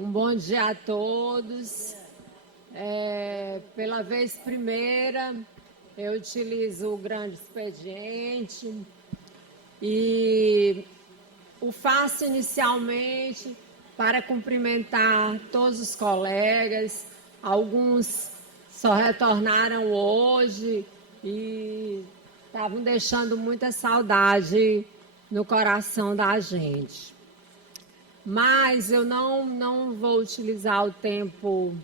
Um bom dia a todos. Pela vez primeira, eu utilizo o grande expediente e o faço inicialmente para cumprimentar todos os colegas. Alguns só retornaram hoje e estavam deixando muita saudade no coração da gente. Mas eu não vou utilizar o tempo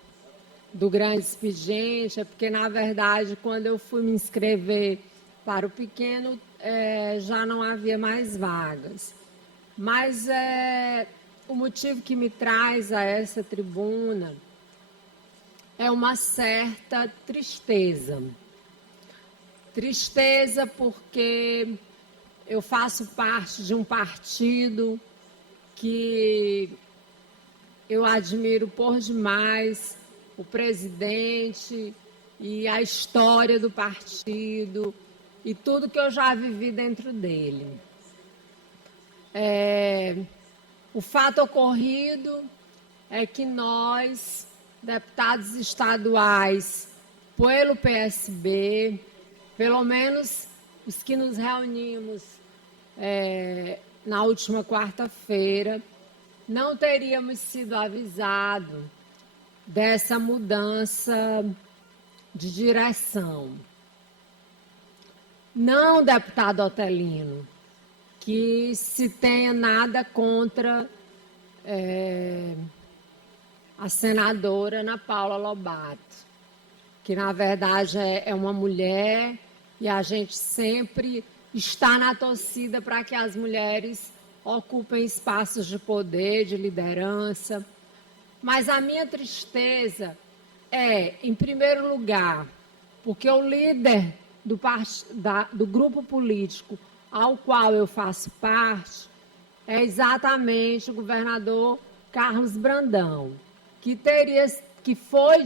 do grande expediente, porque, na verdade, quando eu fui me inscrever para o pequeno, já não havia mais vagas. Mas o motivo que me traz a essa tribuna é uma certa tristeza. Tristeza porque eu faço parte de um partido que eu admiro por demais, o presidente e a história do partido e tudo que eu já vivi dentro dele. O fato ocorrido é que nós, deputados estaduais, pelo PSB, pelo menos os que nos reunimos na última quarta-feira, não teríamos sido avisados dessa mudança de direção. Não, deputado Otelino, que se tenha nada contra a senadora Ana Paula Lobato, que, na verdade, é uma mulher e a gente sempre está na torcida para que as mulheres ocupem espaços de poder, de liderança. Mas a minha tristeza em primeiro lugar, porque o líder do grupo político ao qual eu faço parte é exatamente o governador Carlos Brandão, que foi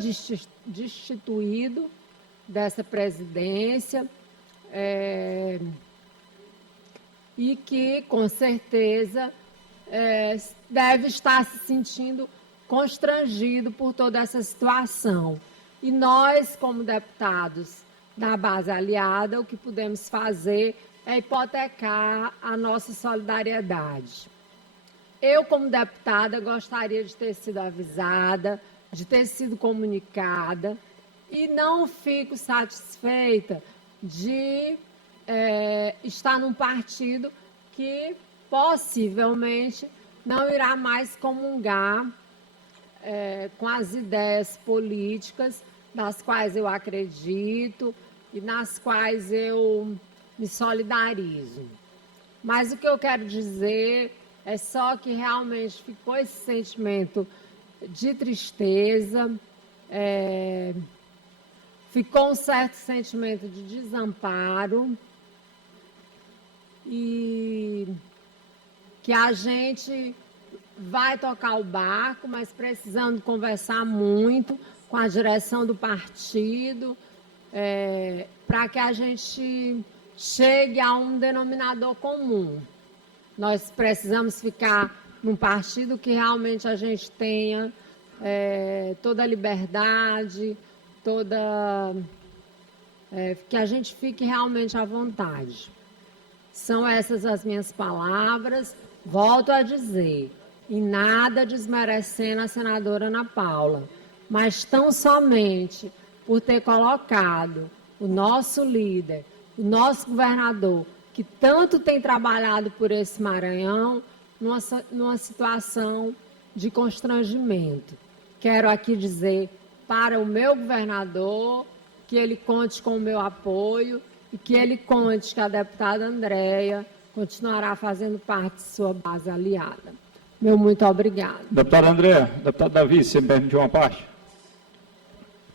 destituído dessa presidência e que, com certeza, deve estar se sentindo constrangido por toda essa situação. E nós, como deputados da base aliada, o que podemos fazer é hipotecar a nossa solidariedade. Eu, como deputada, gostaria de ter sido avisada, de ter sido comunicada, e não fico satisfeita de estar num partido que possivelmente não irá mais comungar com as ideias políticas nas quais eu acredito e nas quais eu me solidarizo. Mas o que eu quero dizer é só que realmente ficou esse sentimento de tristeza, ficou um certo sentimento de desamparo e que a gente vai tocar o barco, mas precisando conversar muito com a direção do partido para que a gente chegue a um denominador comum. Nós precisamos ficar num partido que realmente a gente tenha toda a liberdade, que a gente fique realmente à vontade. São essas as minhas palavras. Volto a dizer, em nada desmerecendo a senadora Ana Paula, mas tão somente por ter colocado o nosso líder, o nosso governador, que tanto tem trabalhado por esse Maranhão, numa situação de constrangimento. Quero aqui dizer para o meu governador que ele conte com o meu apoio e que ele conte que a deputada Andréia continuará fazendo parte de sua base aliada. Meu muito obrigado. Deputada Andréia, deputado Davi, você me permitiu uma parte?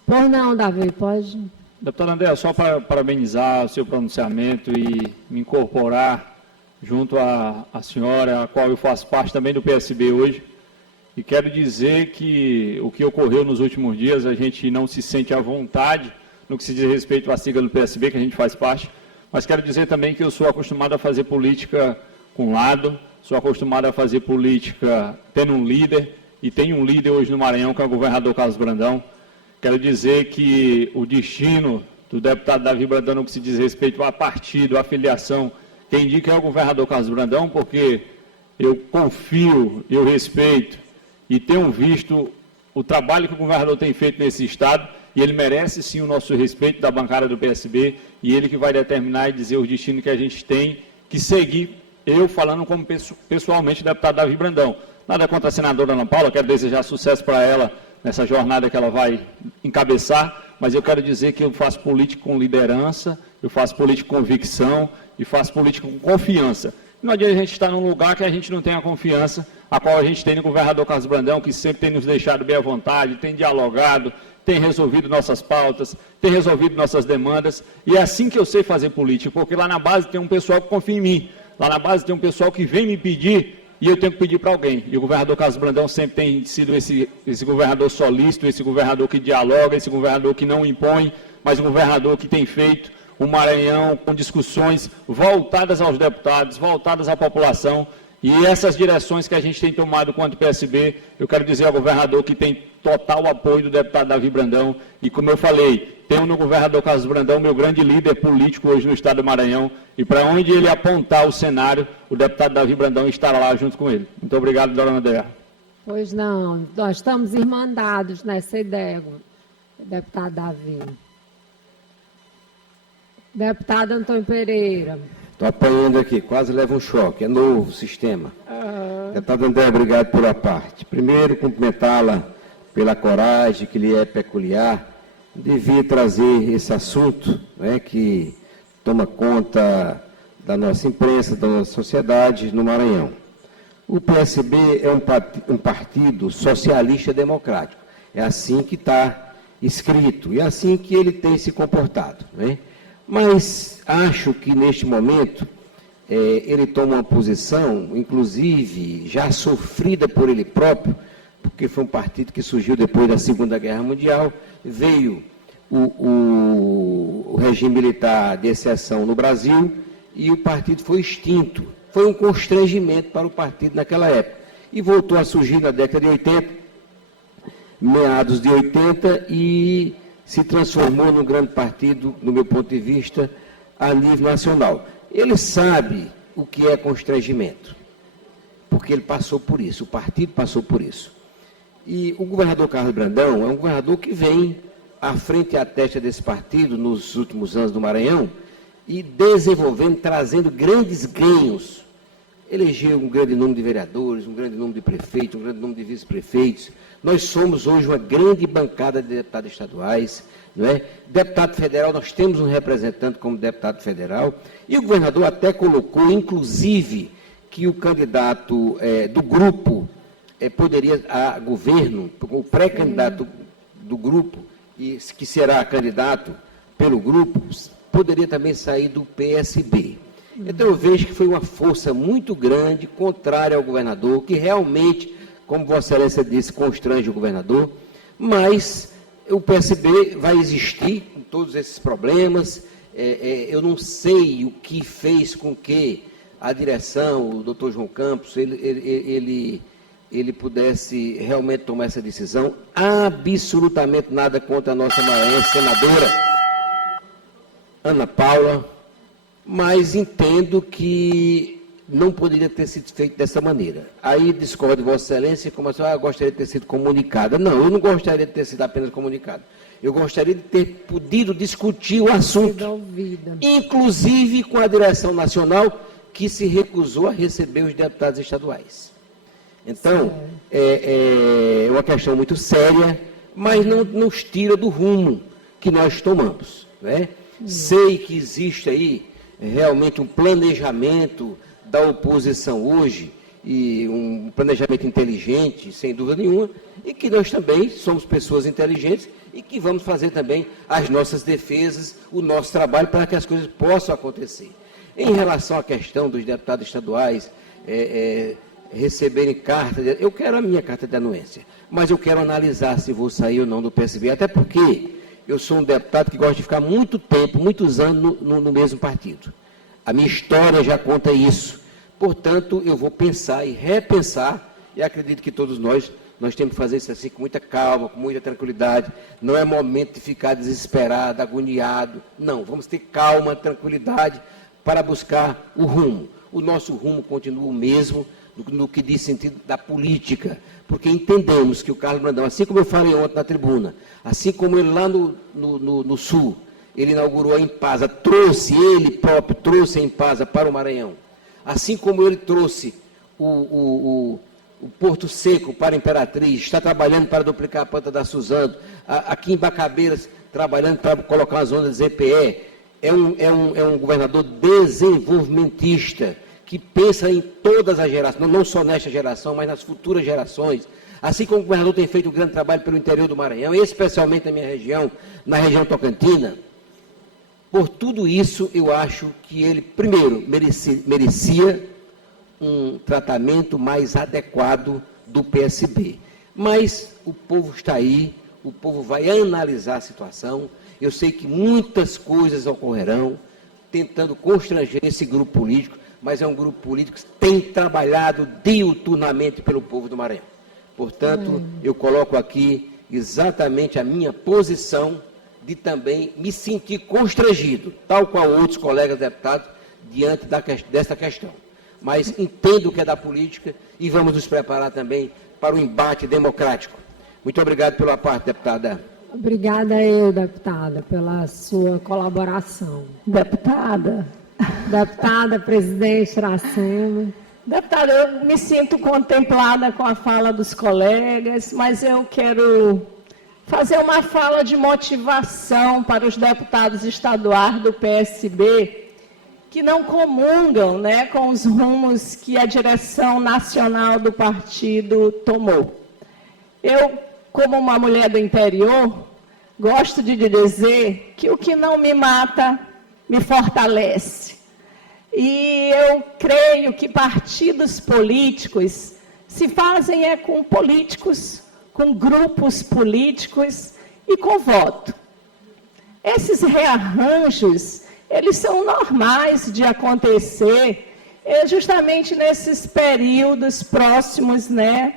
Pois não, Davi, pode. Deputada Andréia, só para parabenizar o seu pronunciamento e me incorporar junto à senhora, a qual eu faço parte também do PSB hoje. E quero dizer que o que ocorreu nos últimos dias, a gente não se sente à vontade no que se diz respeito à sigla do PSB, que a gente faz parte, mas quero dizer também que eu sou acostumado a fazer política com lado, sou acostumado a fazer política tendo um líder, e tem um líder hoje no Maranhão, que é o governador Carlos Brandão. Quero dizer que o destino do deputado Davi Brandão, no que se diz respeito a partido, a filiação, quem indica é o governador Carlos Brandão, porque eu confio, eu respeito e tenho visto o trabalho que o governador tem feito nesse estado, e ele merece sim o nosso respeito da bancada do PSB, e ele que vai determinar e dizer o destino que a gente tem que seguir, eu falando como pessoalmente deputado Davi Brandão. Nada contra a senadora Ana Paula, quero desejar sucesso para ela nessa jornada que ela vai encabeçar, mas eu quero dizer que eu faço política com liderança, eu faço política com convicção e faço política com confiança. Não adianta a gente estar num lugar que a gente não tem a confiança, a qual a gente tem no governador Carlos Brandão, que sempre tem nos deixado bem à vontade, tem dialogado, tem resolvido nossas pautas, tem resolvido nossas demandas, e é assim que eu sei fazer política, porque lá na base tem um pessoal que confia em mim, lá na base tem um pessoal que vem me pedir, e eu tenho que pedir para alguém. E o governador Carlos Brandão sempre tem sido esse governador solícito, esse governador que dialoga, esse governador que não impõe, mas um governador que tem feito o Maranhão com discussões voltadas aos deputados, voltadas à população, e essas direções que a gente tem tomado quanto PSB, eu quero dizer ao governador que tem total apoio do deputado Davi Brandão, e como eu falei, tenho no governador Carlos Brandão meu grande líder político hoje no estado do Maranhão, e para onde ele apontar o cenário, o deputado Davi Brandão estará lá junto com ele. Muito obrigado, dona Andréa. Pois não, nós estamos irmandados nessa ideia, deputado Davi. Deputado Antônio Pereira. Estou apanhando aqui, quase leva um choque, é novo o sistema. Deputado André, obrigado pela parte. Primeiro, cumprimentá-la pela coragem que lhe é peculiar de vir trazer esse assunto, né, que toma conta da nossa imprensa, da nossa sociedade no Maranhão. O PSB é um partido socialista democrático, é assim que está escrito, e é assim que ele tem se comportado, né? Mas acho que, neste momento, ele toma uma posição, inclusive, já sofrida por ele próprio, porque foi um partido que surgiu depois da Segunda Guerra Mundial, veio o regime militar de exceção no Brasil e o partido foi extinto. Foi um constrangimento para o partido naquela época. E voltou a surgir na década de 80, meados de 80, e se transformou num grande partido, no meu ponto de vista, a nível nacional. Ele sabe o que é constrangimento, porque ele passou por isso, o partido passou por isso. E o governador Carlos Brandão é um governador que vem à frente e à testa desse partido nos últimos anos do Maranhão e desenvolvendo, trazendo grandes ganhos. Elegeu um grande número de vereadores, um grande número de prefeitos, um grande número de vice-prefeitos. Nós somos hoje uma grande bancada de deputados estaduais, não é? Deputado federal, nós temos um representante como deputado federal, e o governador até colocou, inclusive, que o candidato do grupo poderia, a governo, o pré-candidato do grupo, e que será candidato pelo grupo, poderia também sair do PSB. Então, eu vejo que foi uma força muito grande, contrária ao governador, que realmente, como Vossa Excelência disse, constrange o governador, mas o PSB vai existir com todos esses problemas. Eu não sei o que fez com que a direção, o doutor João Campos, ele pudesse realmente tomar essa decisão. Absolutamente nada contra a nossa maranhense senadora Ana Paula, mas entendo que não poderia ter sido feito dessa maneira. Aí discordo de Vossa Excelência e começou, gostaria de ter sido comunicada. Não, eu não gostaria de ter sido apenas comunicada. Eu gostaria de ter podido discutir o assunto, inclusive com a direção nacional, que se recusou a receber os deputados estaduais. Então, é uma questão muito séria, mas não nos tira do rumo que nós tomamos, né? Sei que existe aí realmente um planejamento da oposição hoje, e um planejamento inteligente, sem dúvida nenhuma, e que nós também somos pessoas inteligentes e que vamos fazer também as nossas defesas, o nosso trabalho para que as coisas possam acontecer. Em relação à questão dos deputados estaduais receberem carta, eu quero a minha carta de anuência, mas eu quero analisar se vou sair ou não do PSB, até porque eu sou um deputado que gosta de ficar muito tempo, muitos anos no mesmo partido. A minha história já conta isso. Portanto, eu vou pensar e repensar, e acredito que todos nós nós temos que fazer isso assim com muita calma, com muita tranquilidade. Não é momento de ficar desesperado, agoniado. Não, vamos ter calma, tranquilidade para buscar o rumo. O nosso rumo continua o mesmo no que diz sentido da política, porque entendemos que o Carlos Brandão, assim como eu falei ontem na tribuna, assim como ele lá no Sul, ele inaugurou a Impasa, ele próprio trouxe a Impasa para o Maranhão, assim como ele trouxe o Porto Seco para a Imperatriz, está trabalhando para duplicar a planta da Suzano, aqui em Bacabeiras, trabalhando para colocar as ondas de EPE, é um governador desenvolvimentista, que pensa em todas as gerações, não só nesta geração, mas nas futuras gerações. Assim como o governador tem feito um grande trabalho pelo interior do Maranhão, especialmente na minha região, na região tocantina. Por tudo isso, eu acho que ele, primeiro, merecia um tratamento mais adequado do PSB. Mas o povo está aí, o povo vai analisar a situação. Eu sei que muitas coisas ocorrerão, tentando constranger esse grupo político, mas é um grupo político que tem trabalhado diuturnamente pelo povo do Maranhão. Portanto, eu coloco aqui exatamente a minha posição de também me sentir constrangido, tal qual outros colegas deputados, diante dessa questão. Mas entendo que é da política e vamos nos preparar também para o embate democrático. Muito obrigado pela parte, deputada. Obrigada eu, deputada, pela sua colaboração. Deputada, presidente Iracema. Deputada, eu me sinto contemplada com a fala dos colegas, mas eu quero fazer uma fala de motivação para os deputados estaduais do PSB que não comungam, né, com os rumos que a direção nacional do partido tomou. Eu, como uma mulher do interior, gosto de dizer que o que não me mata me fortalece. E eu creio que partidos políticos se fazem com políticos, com grupos políticos e com voto. Esses rearranjos, eles são normais de acontecer justamente nesses períodos próximos, né,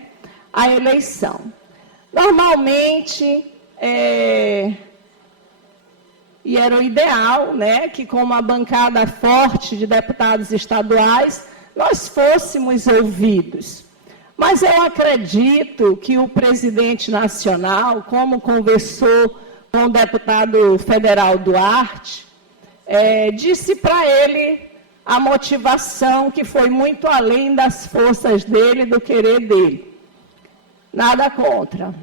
à eleição. Normalmente, e era o ideal, né, que com uma bancada forte de deputados estaduais, nós fôssemos ouvidos. Mas eu acredito que o presidente nacional, como conversou com o deputado federal Duarte, disse para ele a motivação que foi muito além das forças dele, do querer dele. Nada contra.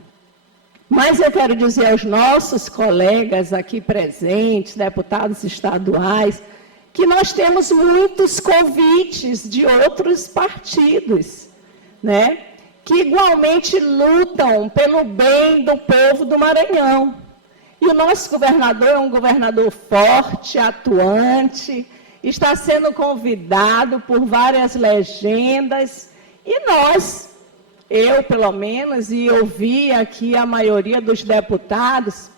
Mas eu quero dizer aos nossos colegas aqui presentes, deputados estaduais, que nós temos muitos convites de outros partidos, né, que igualmente lutam pelo bem do povo do Maranhão. E o nosso governador é um governador forte, atuante, está sendo convidado por várias legendas, e nós, eu pelo menos, e ouvi aqui a maioria dos deputados,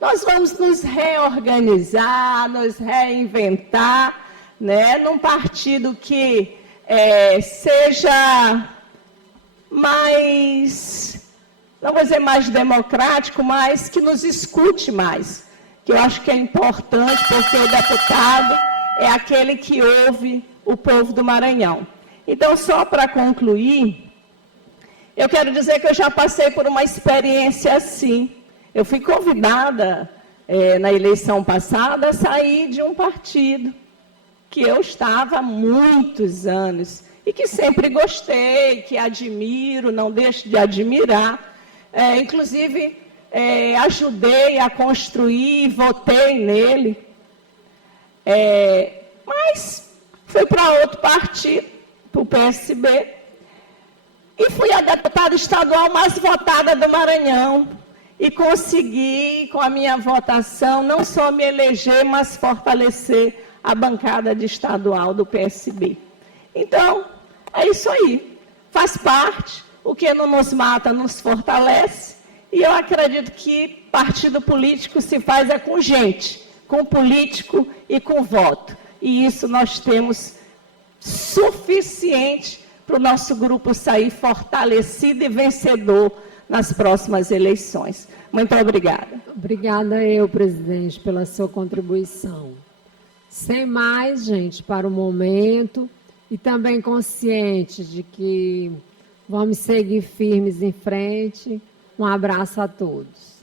nós vamos nos reorganizar, nos reinventar, né, num partido que seja mais, não vou dizer mais democrático, mas que nos escute mais, que eu acho que é importante, porque o deputado é aquele que ouve o povo do Maranhão. Então, só para concluir, eu quero dizer que eu já passei por uma experiência assim. Eu fui convidada, na eleição passada, a sair de um partido que eu estava há muitos anos e que sempre gostei, que admiro, não deixo de admirar. Inclusive, ajudei a construir, votei nele. Mas fui para outro partido, para o PSB, e fui a deputada estadual mais votada do Maranhão. E consegui, com a minha votação, não só me eleger, mas fortalecer a bancada de estadual do PSB. Então, é isso aí. Faz parte. O que não nos mata, nos fortalece. E eu acredito que partido político se faz com gente, com político e com voto. E isso nós temos suficiente para o nosso grupo sair fortalecido e vencedor nas próximas eleições. Muito obrigada. Obrigada eu, presidente, pela sua contribuição. Sem mais, gente, para o momento, e também consciente de que vamos seguir firmes em frente. Um abraço a todos.